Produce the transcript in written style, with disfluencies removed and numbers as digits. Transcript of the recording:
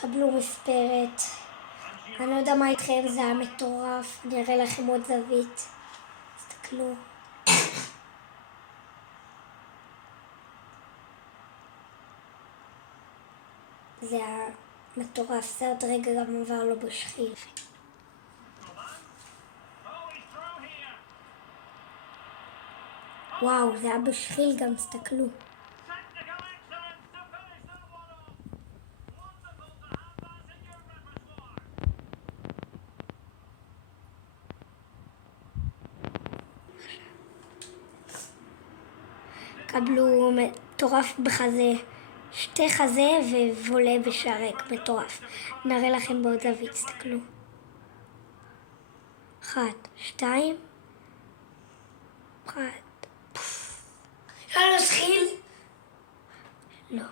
קבלו מספרת. אני לא יודע מה איתכם, זה היה מטורף. אני אראה לכם עוד זווית. תסתכלו. זה היה מטורף. זה עוד רגע גם עבר לו בשחיל. וואו, זה היה בשחיל גם, תסתכלו. קבלו מטורף בחזה, שתי חזה ווולה בשרק, מטורף. נראה לכם בעוד זווית, תסתכלו. 1, 2. 1. יאללה, שחיל? לא.